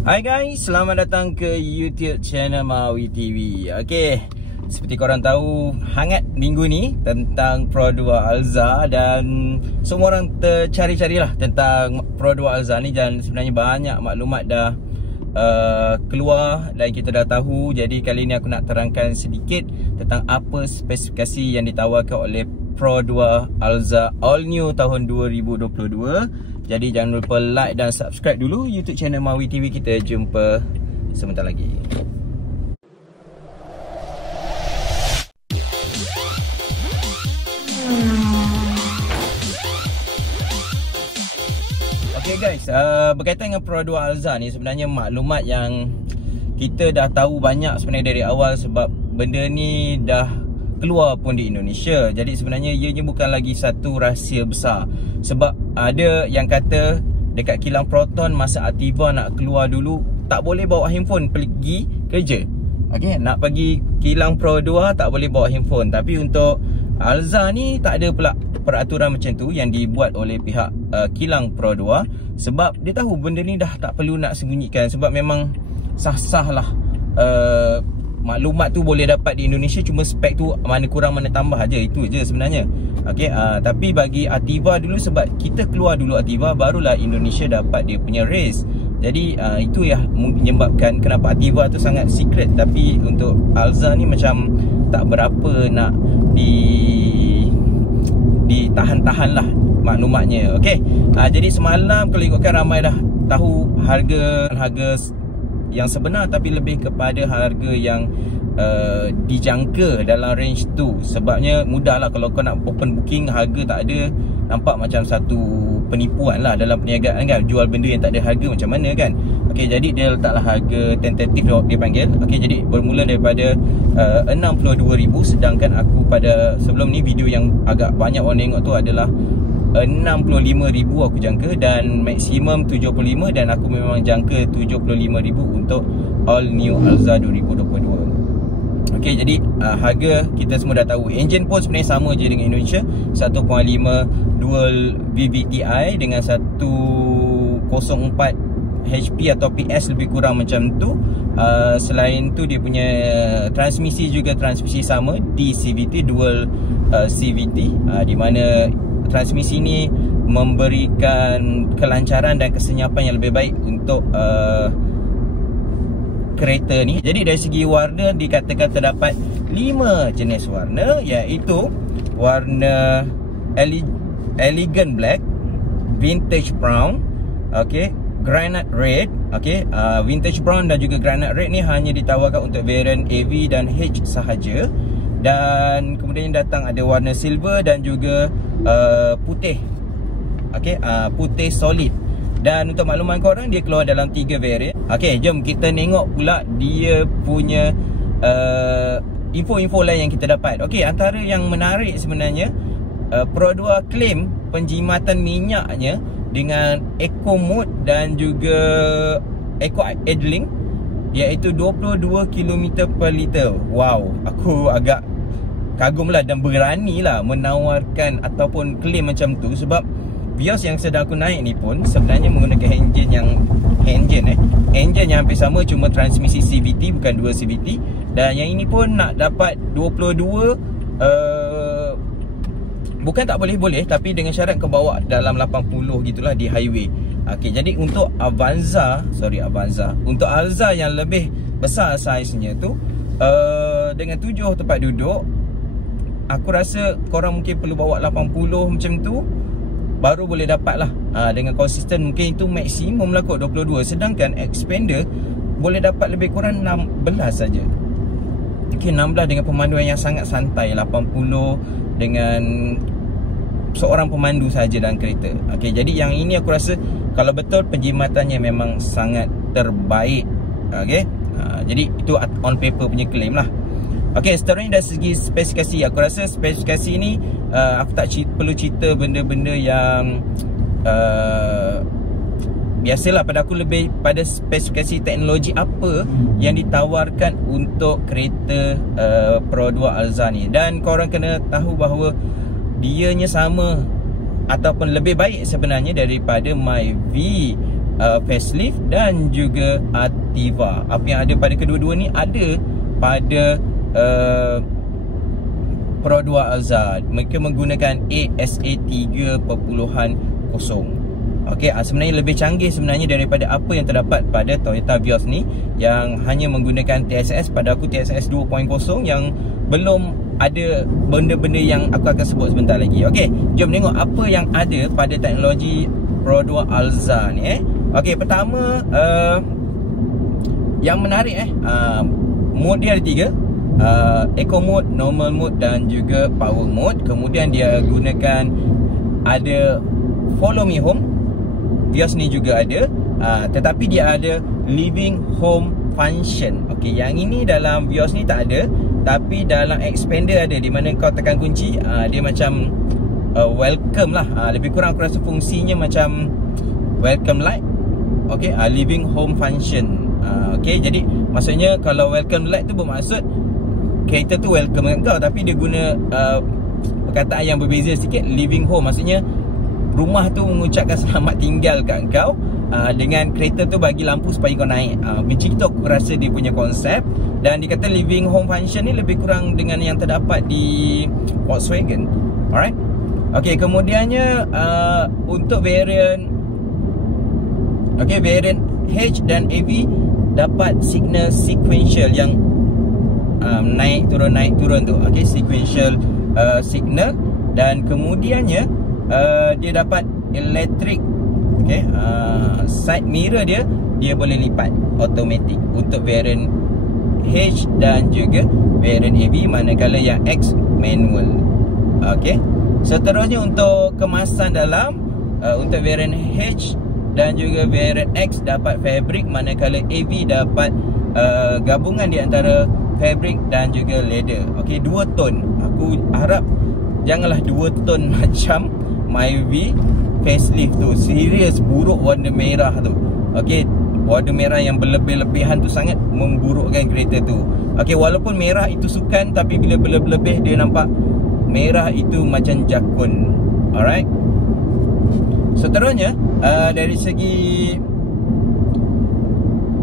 Hai guys, selamat datang ke YouTube channel Mawi TV. Okey, seperti korang tahu, hangat minggu ni tentang Pro 2 Alza. Dan semua orang tercari-carilah tentang Pro 2 Alza ni. Dan sebenarnya banyak maklumat dah keluar dan kita dah tahu. Jadi kali ni aku nak terangkan sedikit tentang apa spesifikasi yang ditawarkan oleh Pro 2 Alza All New tahun 2022. Jadi jangan lupa like dan subscribe dulu YouTube channel Mawi TV. Kita jumpa sebentar lagi. Okay guys, berkaitan dengan Pro 2 Alza ni, sebenarnya maklumat yang kita dah tahu banyak sebenarnya dari awal. Sebab benda ni dah keluar pun di Indonesia. Jadi sebenarnya ianya bukan lagi satu rahsia besar. Sebab ada yang kata dekat kilang Proton masa Ativa nak keluar dulu, tak boleh bawa handphone pergi kerja. Okay, nak pergi kilang Pro 2 tak boleh bawa handphone. Tapi untuk Alza ni tak ada pula peraturan macam tu yang dibuat oleh pihak kilang Pro 2. Sebab dia tahu benda ni dah tak perlu nak sembunyikan. Sebab memang sah-sah lah maklumat tu boleh dapat di Indonesia. Cuma spek tu mana kurang mana tambah aja. Itu je sebenarnya. Okay, tapi bagi Ativa dulu, sebab kita keluar dulu Ativa, barulah Indonesia dapat dia punya race. Jadi itu yang menyebabkan kenapa Ativa tu sangat secret. Tapi untuk Alza ni macam tak berapa nak ditahan-tahan lah maklumatnya. Okay, jadi semalam kalau ikutkan ramai dah tahu harga yang sebenar, tapi lebih kepada harga yang dijangka dalam range tu. Sebabnya mudah lah kalau kau nak open booking, harga tak ada, nampak macam satu penipuan lah dalam perniagaan kan. Jual benda yang tak ada harga macam mana kan. Okay, jadi dia letaklah harga tentatif dia panggil. Okay, jadi bermula daripada 62,000. Sedangkan aku pada sebelum ni video yang agak banyak orang tengok tu adalah 65,000 aku jangka, dan maksimum 75, dan aku memang jangka 75,000 untuk all new Alza 2022. Okey, jadi harga kita semua dah tahu. Enjin pun sebenarnya sama je dengan Indonesia, 1.5 dual VVTi dengan 104 HP atau PS lebih kurang macam tu. Selain tu dia punya transmisi juga transmisi sama, DCVT, dual CVT, di mana transmisi ni memberikan kelancaran dan kesenyapan yang lebih baik untuk kereta ni. Jadi dari segi warna dikatakan terdapat 5 jenis warna, iaitu warna elegant black, vintage brown, okay, granite red. Okay, vintage brown dan juga granite red ni hanya ditawarkan untuk variant AV dan H sahaja. Dan kemudian datang ada warna silver dan juga putih. Okay, putih solid. Dan untuk makluman korang, dia keluar dalam 3 variant. Okay, jom kita tengok pula dia punya info-info lain yang kita dapat. Okay, antara yang menarik sebenarnya, Pro 2 claim penjimatan minyaknya dengan eco mode dan juga eco idling, iaitu 22 km per liter. Wow, aku agak kagum lah dan berani lah menawarkan ataupun claim macam tu. Sebab Vios yang sedang aku naik ni pun sebenarnya menggunakan enjin yang hampir sama, cuma transmisi CVT bukan dual CVT. Dan yang ini pun nak dapat 22, bukan tak boleh, tapi dengan syarat kau bawa dalam 80 gitulah di highway. Okay, jadi untuk Avanza, untuk Alza yang lebih besar saiznya tu, dengan 7 tempat duduk, aku rasa korang mungkin perlu bawa 80 macam tu baru boleh dapat lah. Dengan konsisten mungkin itu maksimum lah kot 22. Sedangkan expander boleh dapat lebih kurang 16 saja. Okay, 16 dengan pemanduan yang sangat santai, 80 dengan seorang pemandu saja dalam kereta. Okay, jadi yang ini aku rasa kalau betul penjimatannya memang sangat terbaik. Okay, jadi itu on paper punya claim lah. Okay, seterusnya dari segi spesifikasi, aku rasa spesifikasi ni aku tak perlu cerita benda-benda yang biasalah. Pada aku lebih pada spesifikasi teknologi apa yang ditawarkan untuk kereta Pro 2 Alza ni. Dan korang kena tahu bahawa dianya sama ataupun lebih baik sebenarnya daripada Myvi facelift dan juga Ativa. Apa yang ada pada kedua-dua ni ada pada Pro 2 Alza. Mereka menggunakan ASA 3.0. Okey, sebenarnya lebih canggih sebenarnya daripada apa yang terdapat pada Toyota Vios ni yang hanya menggunakan TSS. Pada aku TSS 2.0 yang belum ada benda-benda yang aku akan sebut sebentar lagi. Okey, jom tengok apa yang ada pada teknologi Pro 2 Alza ni. Okey, pertama yang menarik mode dia ada 3. Eco mode, normal mode dan juga power mode. Kemudian dia gunakan ada follow me home. Vios ni juga ada, tetapi dia ada living home function. Okey, yang ini dalam Vios ni tak ada, tapi dalam Xpander ada, di mana kau tekan kunci, dia macam welcome lah. Lebih kurang aku rasa fungsinya macam welcome light. Okey, living home function. Okey, jadi maksudnya kalau welcome light tu bermaksud kereta tu welcome dengan kau, tapi dia guna perkataan yang berbeza sikit. Living home maksudnya rumah tu mengucapkan selamat tinggal kat kau, dengan kereta tu bagi lampu supaya kau naik. Macam itu aku rasa dia punya konsep. Dan dikata living home function ni lebih kurang dengan yang terdapat di Volkswagen. Alright. Okey, kemudiannya untuk variant H dan AV dapat signal sequential yang naik turun tu. Okey, sequential signal. Dan kemudiannya dia dapat elektrik. Okay, side mirror dia boleh lipat automatic untuk variant H dan juga variant AV, manakala yang X manual. Okay, seterusnya untuk kemasan dalam, untuk variant H dan juga variant X dapat fabric, manakala AV dapat gabungan di antara fabric dan juga leather. Okay, 2 tone. Aku harap janganlah 2 tone macam Myvi facelift tu. Serius buruk warna merah tu. Okey, warna merah yang berlebih-lebihan tu sangat memburukkan kereta tu. Okey, walaupun merah itu sukan, tapi bila berlebih dia nampak merah itu macam jakun. Alright. Seterusnya dari segi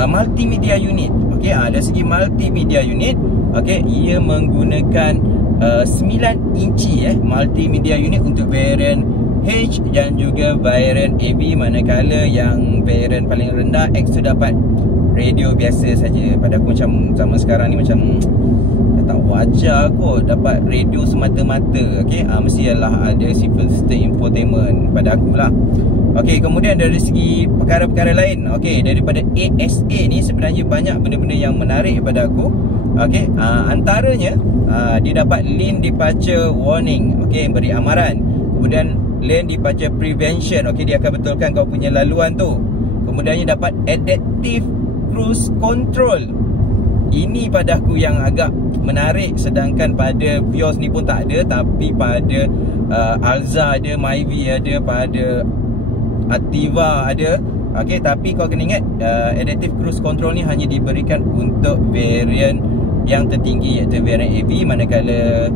multimedia unit. Okey, dari segi multimedia unit, okey, ia menggunakan 9 inci multimedia unit untuk variant H dan juga variant AV, manakala yang variant paling rendah X tu dapat radio biasa saja. Pada aku macam zaman sekarang ni macam tak wajar kot dapat radio semata-mata. Okey, mestilah ada system infotainment pada aku lah. Okey, kemudian dari segi perkara-perkara lain, okey, daripada ASA ni sebenarnya banyak benda-benda yang menarik pada aku. Okey, antaranya dia dapat lane departure warning, okey, beri amaran. Kemudian lane departure prevention, okey, dia akan betulkan kau punya laluan tu. Kemudiannya dapat adaptive cruise control. Ini pada aku yang agak menarik, sedangkan pada Vios ni pun tak ada, tapi pada Alza ada, Myvi ada, pada Ativa ada. Okey, tapi kau kena ingat adaptive cruise control ni hanya diberikan untuk variant yang tertinggi, iaitu variant AV, manakala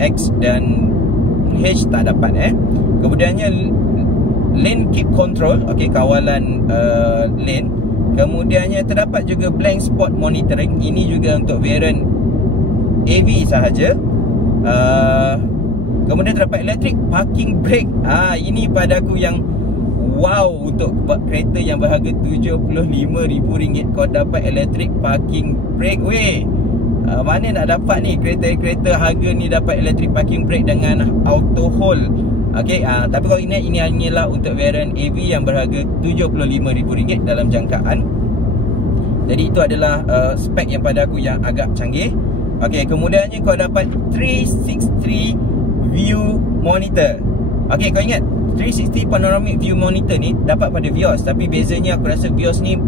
X dan H tak dapat. Kemudiannya lane keep control, okey, kawalan lane. Kemudiannya terdapat juga blind spot monitoring. Ini juga untuk variant AV sahaja. Kemudian terdapat electric parking brake. Ini pada aku yang wow, untuk kereta yang berharga RM75,000 kau dapat electric parking brake. Weh, mana nak dapat ni kereta-kereta harga ni dapat electric parking brake dengan auto hold. Okey, tapi kalau ingat ini hanyalah untuk variant AV yang berharga RM75,000 dalam jangkaan. Jadi itu adalah spek yang pada aku yang agak canggih. Okey, kemudiannya kau dapat 360 view monitor. Okey, kau ingat 360 panoramic view monitor ni dapat pada Vios, tapi bezanya aku rasa Vios ni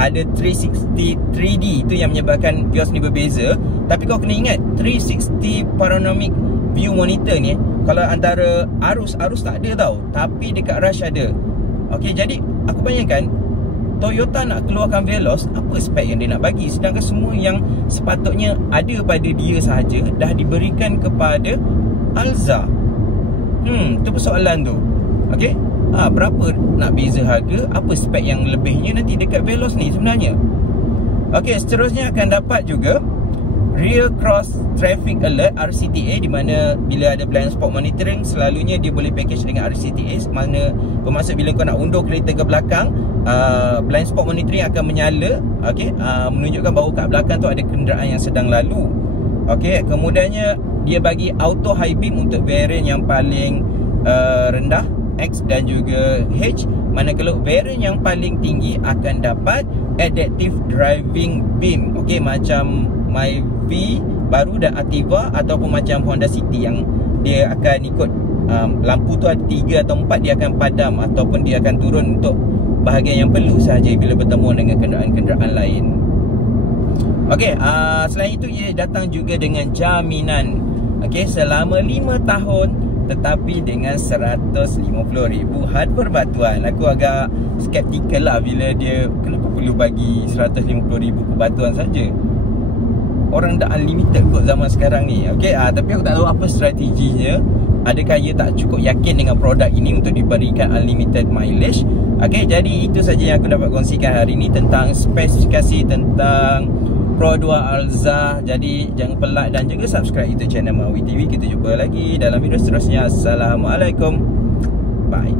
ada 360 3D. Itu yang menyebabkan Vios ni berbeza. Tapi kau kena ingat 360 panoramic view monitor ni, kalau antara arus tak ada tau, tapi dekat Rush ada. Okey, jadi aku bayangkan Toyota nak keluarkan Veloz, apa spek yang dia nak bagi, sedangkan semua yang sepatutnya ada pada dia sahaja dah diberikan kepada Alza. Itu persoalan tu. Okey, berapa nak beza harga, apa spek yang lebihnya nanti dekat Veloz ni sebenarnya. Okey, seterusnya akan dapat juga Rear Cross Traffic Alert RCTA, di mana bila ada blind spot monitoring selalunya dia boleh package dengan RCTA, mana bermaksud bila kau nak undur kereta ke belakang, blind spot monitoring akan menyala, okey, menunjukkan bahawa kat belakang tu ada kenderaan yang sedang lalu. Okey, kemudiannya dia bagi auto high beam untuk variant yang paling rendah X dan juga H, manakala variant yang paling tinggi akan dapat adaptive driving beam. Okey, macam Myvi baru dan Activa, ataupun macam Honda City yang dia akan ikut lampu tu ada 3 atau 4, dia akan padam ataupun dia akan turun untuk bahagian yang perlu sahaja bila bertemu dengan kenderaan-kenderaan lain. Okey, selain itu ia datang juga dengan jaminan, okey, selama 5 tahun tetapi dengan 150,000 hardware batuan. Aku agak skeptikal lah bila dia kenapa perlu bagi 150,000 perbatuan saja. Orang dah unlimited kot zaman sekarang ni. Okey, tapi aku tak tahu apa strateginya. Adakah ia tak cukup yakin dengan produk ini untuk diberikan unlimited mileage? Okey, jadi itu saja yang aku dapat kongsikan hari ini tentang spesifikasi tentang Pro 2 Alza. Jadi jangan lupa like dan juga subscribe YouTube channel Mawi TV. Kita jumpa lagi dalam video seterusnya. Assalamualaikum. Bye.